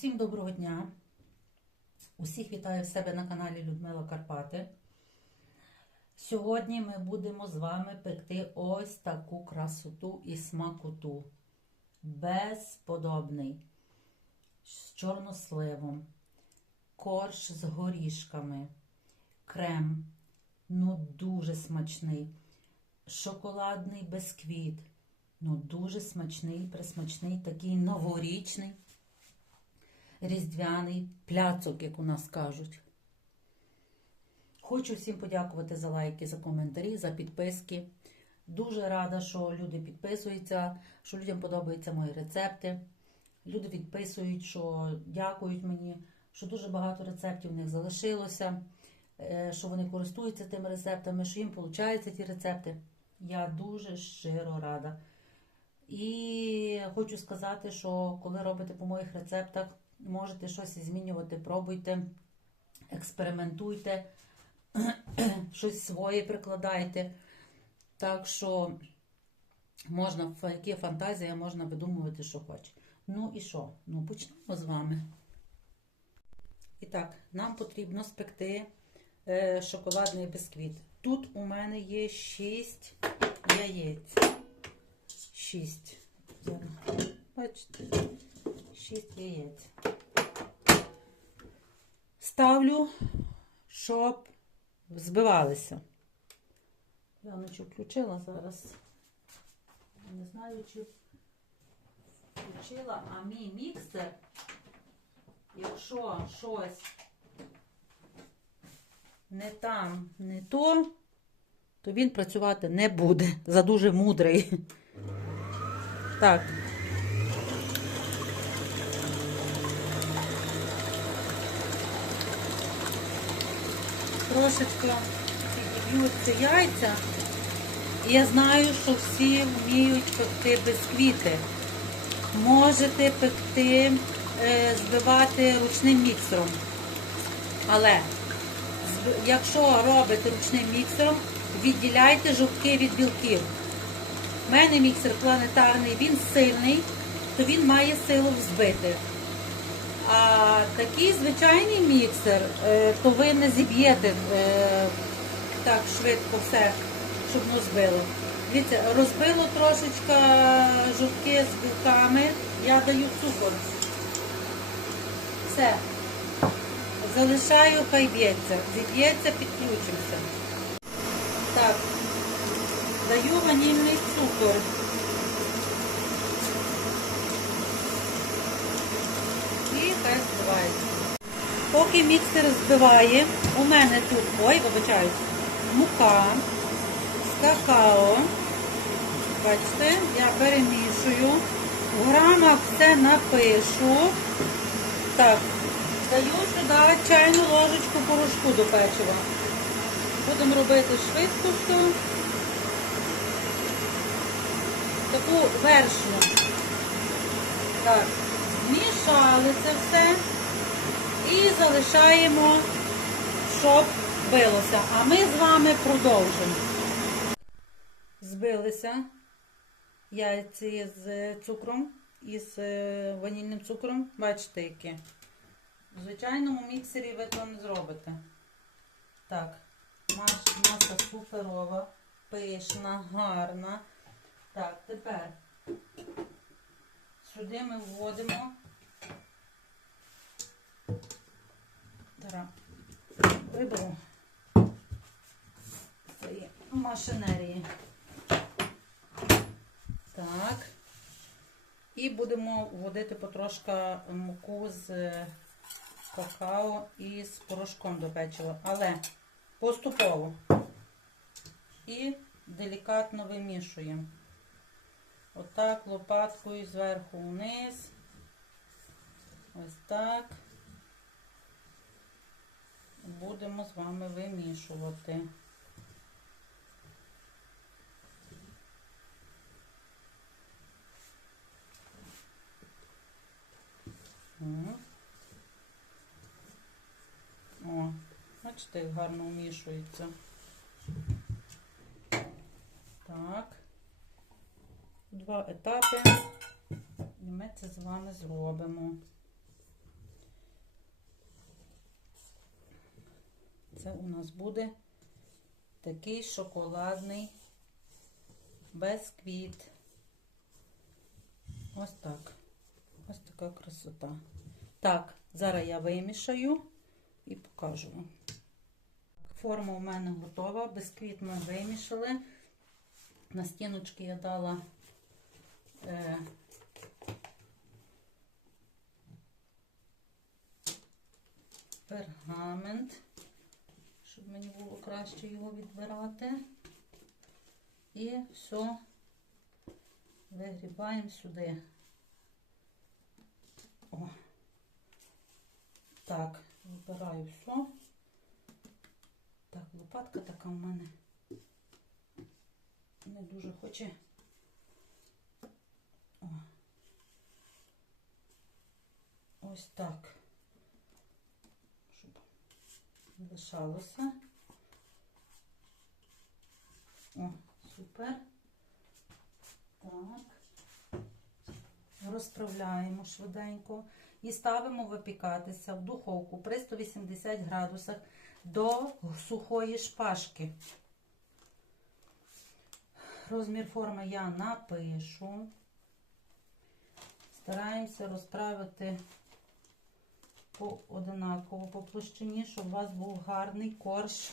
Усім доброго дня! Усіх вітаю в себе на каналі Людмила Карпати. Сьогодні ми будемо з вами пекти ось таку красоту і смакоту. Безподобний. З чорносливом, корж з горішками, крем. Ну, дуже смачний. Шоколадний бисквіт. Ну, дуже смачний, присмачний, такий новорічний різдвяний пляцок, як у нас кажуть. Хочу всім подякувати за лайки, за коментарі, за підписки. Дуже рада, що люди підписуються, що людям подобаються мої рецепти. Люди підписують, що дякують мені, що дуже багато рецептів у них залишилося, е, що вони користуються тими рецептами, що їм виходять ті рецепти. Я дуже щиро рада. І хочу сказати, що коли робите по моїх рецептах, можете щось змінювати, пробуйте, експериментуйте, щось своє прикладайте. Так що можна, які фантазія, можна видумувати, що хоче. Ну і що? Ну, почнемо з вами. І так, нам потрібно спекти е, шоколадний бисквіт. Тут у мене є 6 яєць. 6. Бачите, 6 яєць. Ставлю, щоб збивалися. Я наче включила зараз. Не знаю, чи включила, а мій міксер, якщо щось не там, не то, то він працювати не буде. За дуже мудрий. Так. Трошечки підіб'ються яйця. І я знаю, що всі вміють пекти бисквіти. Можете пекти, е, збивати ручним міксером. Але якщо робите ручним міксером, відділяйте жовтки від білків. У мене міксер планетарний, він сильний, то він має силу взбити. А такий звичайний міксер, е, то ви не зіб'єте е, так швидко все, щоб воно збило. Дивіться, розбило трошечка жовтки з білками, я даю цукор. Все. Залишаю, хай б'ється. Зіб'ється, підключимося. Так, даю ванільний цукор. І хай збивається. Поки міксер збиває, у мене тут, ой, вибачаюсь, мука з какао. Бачите, я перемішую. В грамах все напишу. Так, даю сюди чайну ложечку порошку до печива. Будемо робити швидко все. Таку вершню. Так, змішали це все і залишаємо, щоб билося. А ми з вами продовжимо. Збилися яйці з цукром і з е, ванільним цукром. Бачите, які. В звичайному міксері ви то не зробите. Так, мас- маса суперова, пишна, гарна. Так, тепер сюди ми вводимо. Виберу цієї машинерії. Так. І будемо вводити потрошка муку з е, какао і з порошком до печива. Але поступово. І делікатно вимішуємо. Отак лопаткою зверху вниз. Ось так. Будемо з вами вимішувати. О, бачите, як гарно вмішується. Так. Два етапи. І ми це з вами зробимо. Це у нас буде такий шоколадний бисквіт. Ось так. Ось така красота. Так, зараз я вимішаю і покажу вам. Форма у мене готова. Бисквіт ми вимішали. На стіночки я дала е, пергамент, мені було краще його відбирати. І все вигрібаємо сюди. О. Так, вибираю все. Так, лопатка така в мене не дуже хоче. О. Ось так. Щоб не лишалося. О, супер. Так. Розправляємо швиденько і ставимо випікатися в духовку при 180 градусах до сухої шпажки. Розмір форми я напишу. Стараємося розправити по одинаково по площині, щоб у вас був гарний корж.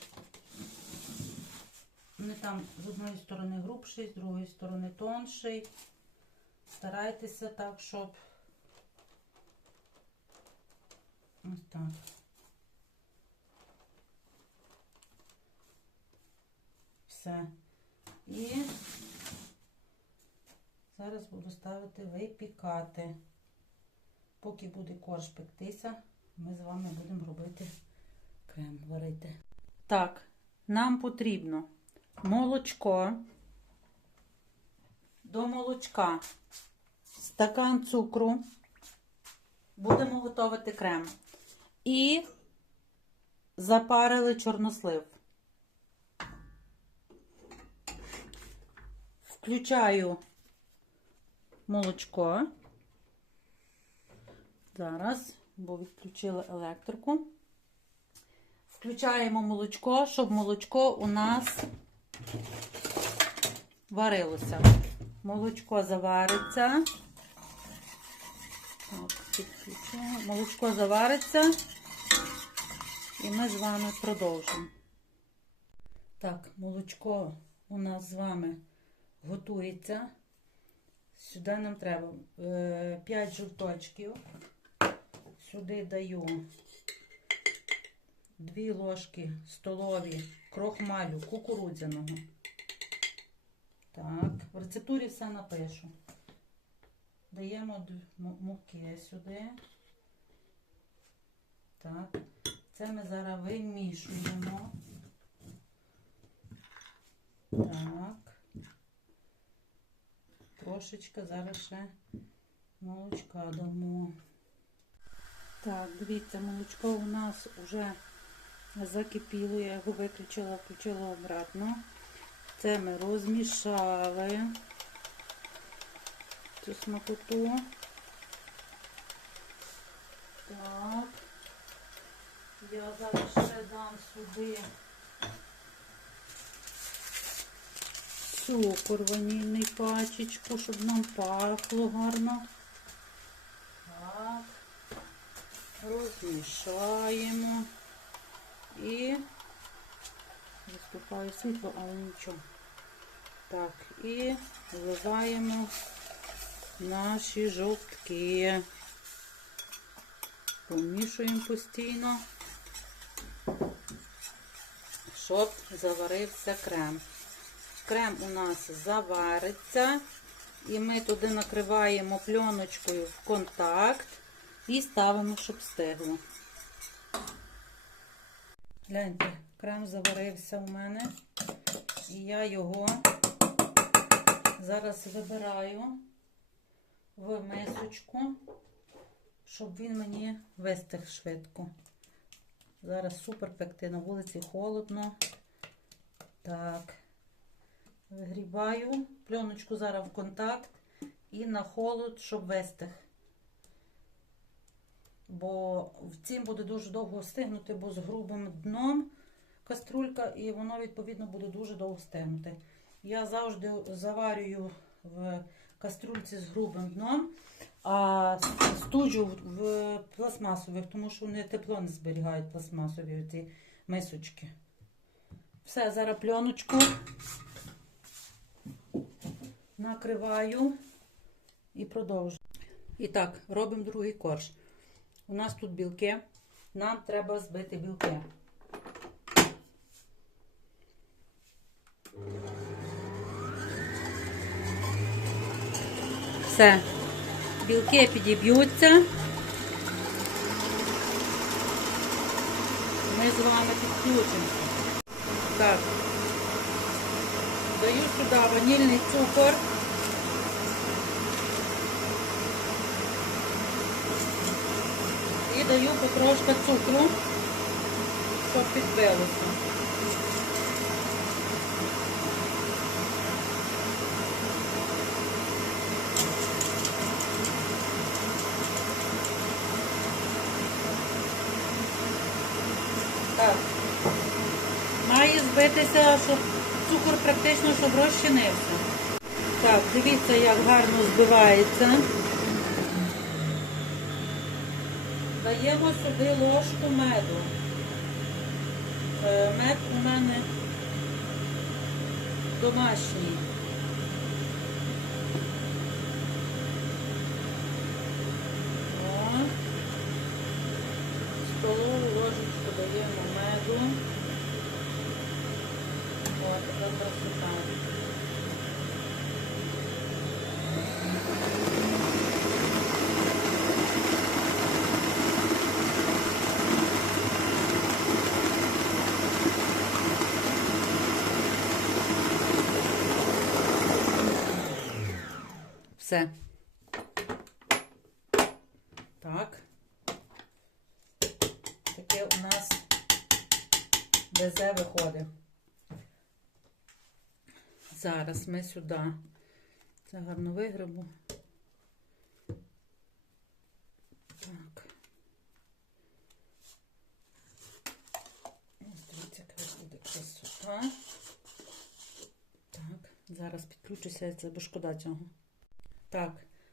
Не там з одної сторони грубший, з другої сторони тонший. Старайтеся так, щоб ось так. Все. І зараз буду ставити випікати. Поки буде корж пектися, ми з вами будемо робити крем варити. Так, нам потрібно молочко. До молочка стакан цукру. Будемо готувати крем. І запарили чорнослив. Включаю молочко. Зараз, бо відключили електрику. Включаємо молочко, щоб молочко у нас варилося. Молочко завариться. Молочко завариться. І ми з вами продовжимо. Так, молочко у нас з вами готується. Сюди нам треба 5 жовточків. Сюди даю 2 ложки столові крохмалю кукурудзяного. Так, в рецептурі все напишу. Даємо муки сюди. Так, це ми зараз вимішуємо. Так. Трошечки зараз ще молочка дамо. Так, дивіться, молочко у нас вже закипіло, я його виключила, включила обратно. Це ми розмішали цю смакоту. Так. Я зараз ще дам сюди цукор ванільний пачечку, щоб нам пахло гарно. Так. Розмішаємо і виступає світло, але нічого. Так, і вливаємо наші жовтки. Помішуємо постійно, щоб заварився крем. Крем у нас завариться, і ми туди накриваємо пленочкою в контакт і ставимо, щоб стегло. Гляньте, крем заварився у мене, і я його зараз вибираю в мисочку, щоб він мені вистиг швидко. Зараз супер пекти на вулиці холодно. Так, вигрібаю пленочку зараз в контакт і на холод, щоб вистиг. Бо в цім буде дуже довго стигнути, бо з грубим дном каструлька, і воно, відповідно, буде дуже довго стигнути. Я завжди заварюю в каструльці з грубим дном, а студжу в пластмасових, тому що вони тепло не зберігають пластмасові ці мисочки. Все, зараз пленочку накриваю і продовжую. І так, робимо другий корж. У нас тут білки. Нам треба збити білки. Все. Білки підіб'ються. Ми з вами підключимося. Так. Даю сюди ванільний цукор. І даю потрошки цукру, щоб підбилося. Так. Має збитися, щоб цукор практично щоб розчинився. Так, дивіться, як гарно збивається. Даємо сюди ложку меду. Е, Мед у мене домашній. О. Столову ложечку даємо меду. О, така красота. Все. Так. Таке у нас безе виходить. Зараз ми сюди це гарно вигребу. Так. Ось дивіться, яка буде красота. Так, зараз підключуся, це бо шкода цього. Так,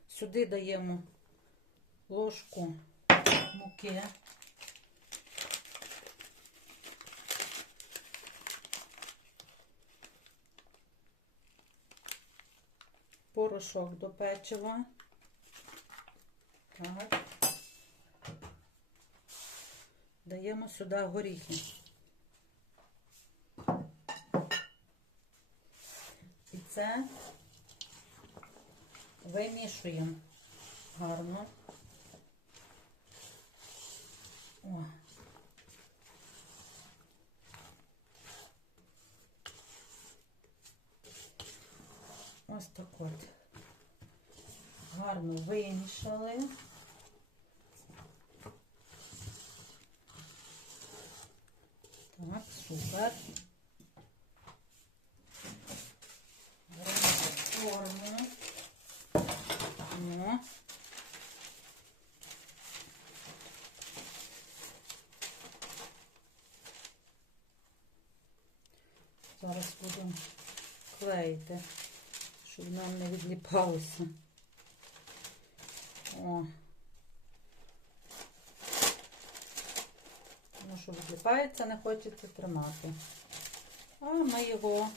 сюди даємо ложку муки. Порошок до печива. Так. Даємо сюди горіхи. І це вимішуємо гарно. О. Ось так от. Гарно вимішали. Так, супер. Беремо форму. Ну. Зараз будемо клеїти, щоб нам не відліпалося. О. Тому що відліпається, не хочеться тримати. А ми його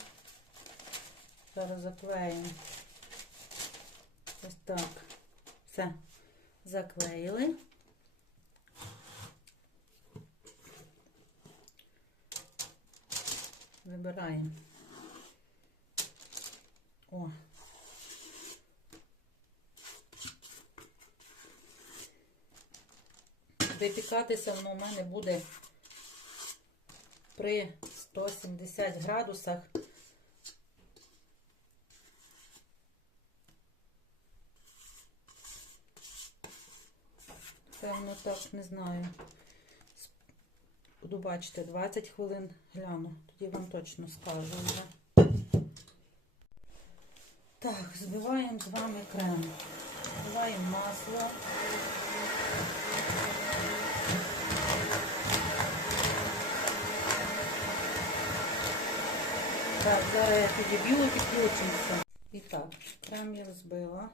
зараз заклеїмо. Ось так. Все. Заклеїли. Вибираємо. О. Випікатися воно у мене буде при 170 градусах. Певно, так, не знаю. Буду бачити 20 хвилин гляну, тоді вам точно скажу вже. Так, збиваємо з вами крем. Збиваємо масло. Так, Зараз я підіб'ю і підключимося. І так, крем я взбила.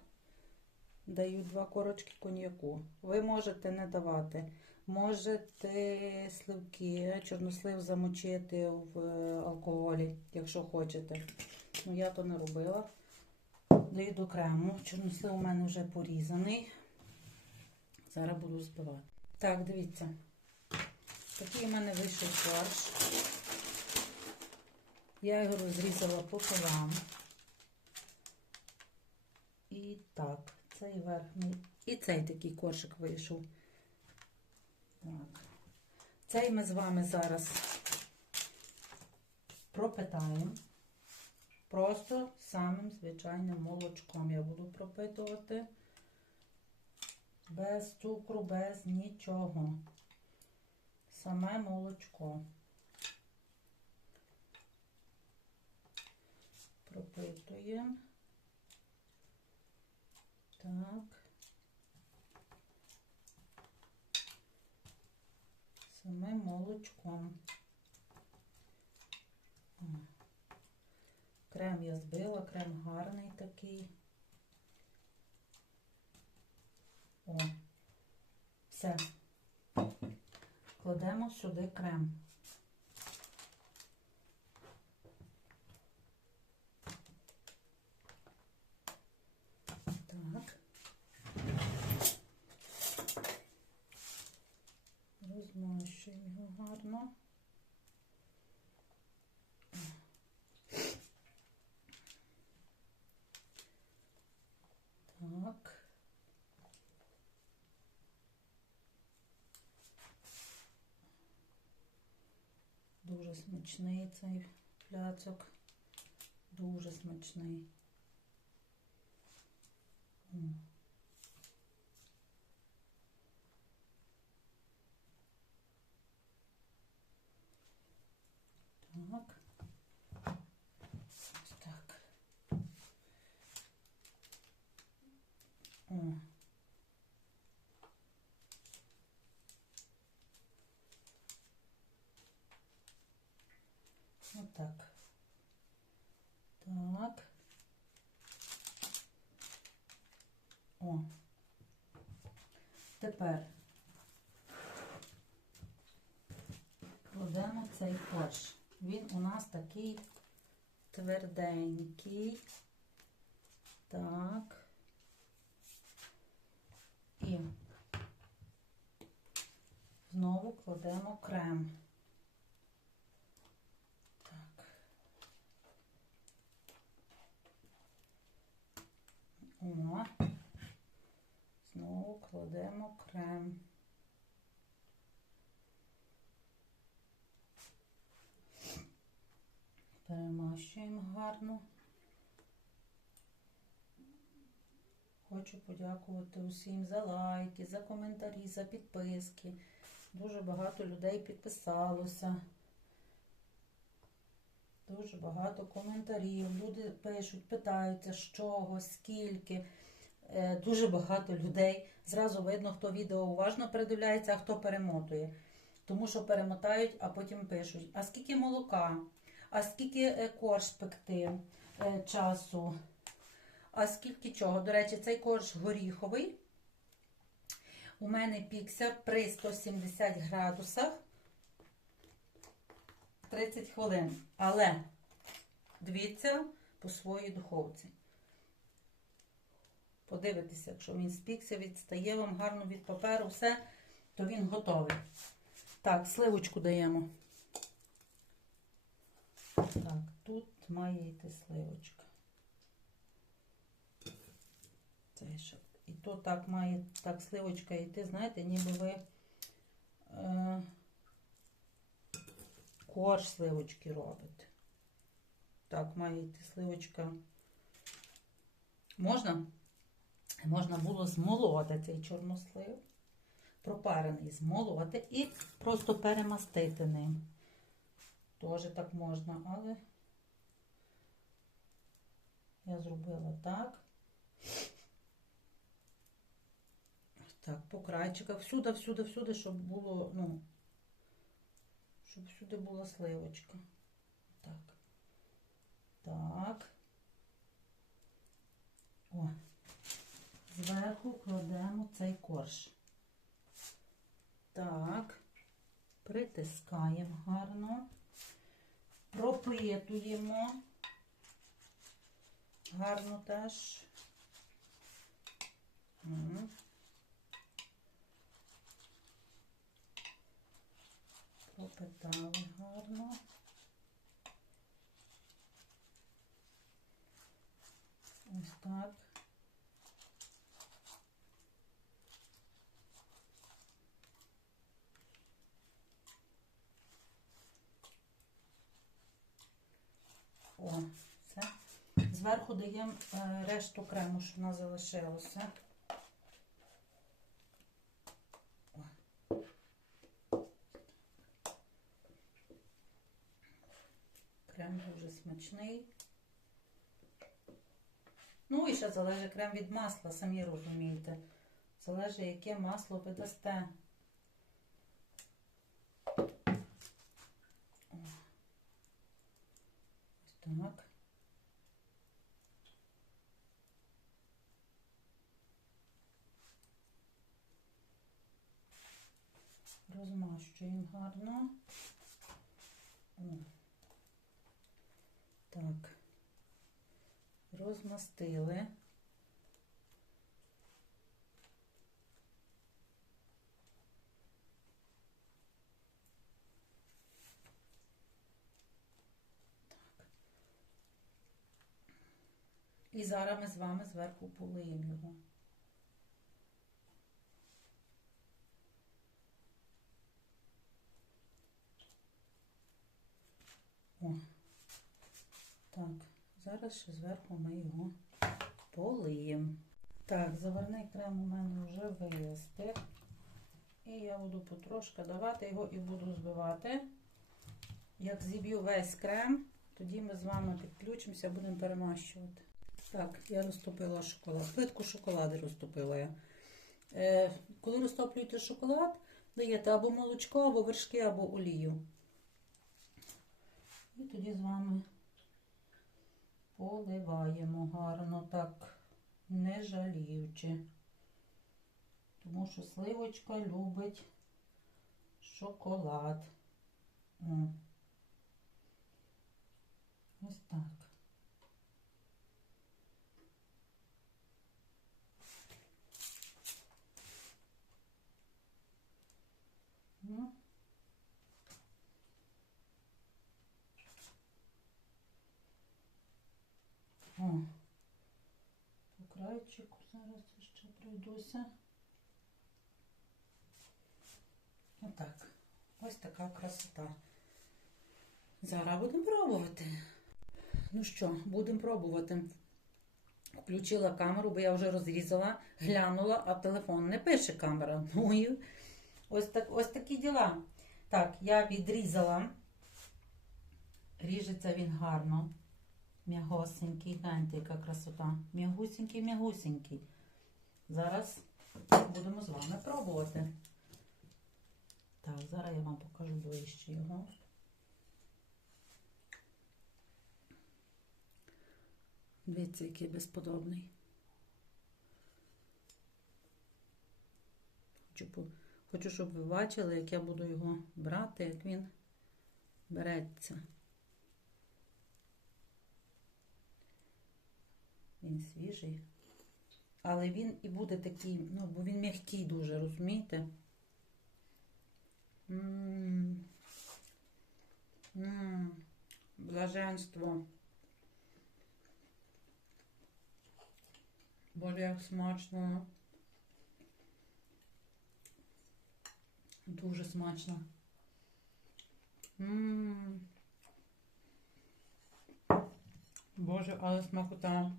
Даю два корочки коньяку. Ви можете не давати. Можете сливки, чорнослив замочити в е, алкоголі, якщо хочете. Ну, я то не робила. Даю до крему. Чорнослив у мене вже порізаний. Зараз буду збивати. Так, дивіться. Такий у мене вийшов фарш. Я його розрізала пополам. І так, цей верхній. І цей такий коршик вийшов. Так. Цей ми з вами зараз пропитаємо. Просто самим звичайним молочком я буду пропитувати. Без цукру, без нічого. Саме молочко. Пропитуємо. Так. Самим Крем я збила, крем гарний такий. О, все. Кладемо сюди крем. Так. Розмащуємо його гарно. Так. Дуже смачний цей пляцок. Дуже смачний. Так. Ось так. О. Отак. Так. О. Тепер кладемо цей фарш. Він у нас такий тверденький. Так. І знову кладемо крем. Так. О. Знову кладемо крем. Перемащуємо гарно. Хочу подякувати усім за лайки, за коментарі, за підписки. Дуже багато людей підписалося. Дуже багато коментарів. Люди пишуть, питаються, з чого, скільки. Е, Дуже багато людей. Зразу видно, хто відео уважно передивляється, а хто перемотує. Тому що перемотають, а потім пишуть: а скільки молока, а скільки е, корж пекти е, часу, а скільки чого. До речі, цей корж горіховий. У мене пікся при 170 градусах 30 хвилин. Але дивіться по своїй духовці. Подивитися, якщо він спікся, відстає вам гарно від паперу, все, то він готовий. Так, сливочку даємо. Так, тут має йти сливочка. І то так має так сливочка йти, знаєте, ніби ви е, корж сливочки робите. Так, має йти сливочка. Можна? Можна було змолоти цей чорнослив, пропарений, змолоти і просто перемастити ним. Теж так можна, але я зробила так. Так, по крайчиках, всюди, всюди, всюди, щоб було, ну, щоб всюди була сливочка. Так. Так. О. Зверху кладемо цей корж. Так. Притискаємо гарно. Пропитуємо. Гарно теж. Пропитали гарно. Ось так. О, все. Зверху даємо е, решту крему, що в нас залишилося. Крем дуже смачний. Ну і ще залежить крем від масла, самі розумієте. Залежить, яке масло ви дасте. О. Ось так. Розмащуємо гарно. О. Так. Розмастили. Так. І зараз ми з вами зверху полиємо його. О. Так, зараз ще зверху ми його полиємо. Так, заварний крем у мене вже вистиг. І я буду потрошки давати його і буду збивати. Як зіб'ю весь крем, тоді ми з вами підключимося, будемо перемащувати. Так, я розтопила шоколад. Плитку шоколаду розтопила я. Е, коли розтоплюєте шоколад, даєте або молочко, або вершки, або олію. І тоді з вами поливаємо гарно так, не жаліючи. Тому що сливочка любить шоколад. О. Ось так. Ну. О, по крайчику зараз ще пройдуся. Отак. Ось така красота. Зараз будемо пробувати. Ну що, будемо пробувати. Включила камеру, бо я вже розрізала, глянула, а телефон не пише камера. Ну і ось, так, ось такі діла. Так, я відрізала. Ріжеться він гарно. М'ягосенький, гляньте, яка красота. М'ягусенький, м'ягусенький. Зараз будемо з вами пробувати. Так, зараз я вам покажу ближче його. Дивіться, який безподобний. Хочу, хочу, щоб ви бачили, як я буду його брати, як він береться. Він свіжий. Але він і буде такий, ну, бо він м'який дуже, розумієте? М. М. Блаженство. Боже, як смачно. Дуже смачно. М. Боже, але смакота.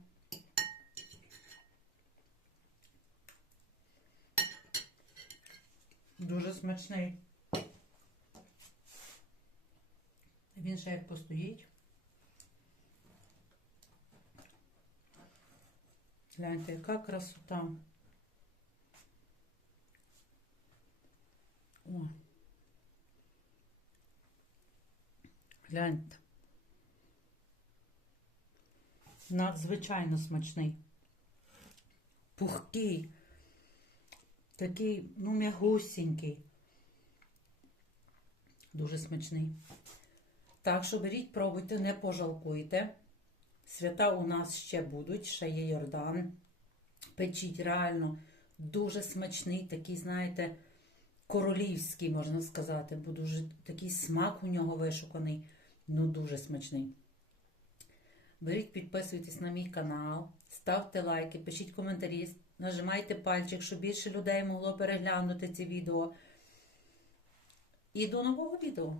Дуже смачний. Він ще як постоїть. Гляньте, яка красота. О. Гляньте. Надзвичайно смачний. Пухкий. Такий, ну, м'ягусінький. Дуже смачний. Так що беріть, пробуйте, не пожалкуйте. Свята у нас ще будуть, ще є Йордан. Печіть реально дуже смачний, такий, знаєте, королівський, можна сказати, бо дуже такий смак у нього вишуканий. Ну, дуже смачний. Беріть, підписуйтесь на мій канал, ставте лайки, пишіть коментарі, нажимайте пальчик, щоб більше людей могло переглянути ці відео. І до нового відео!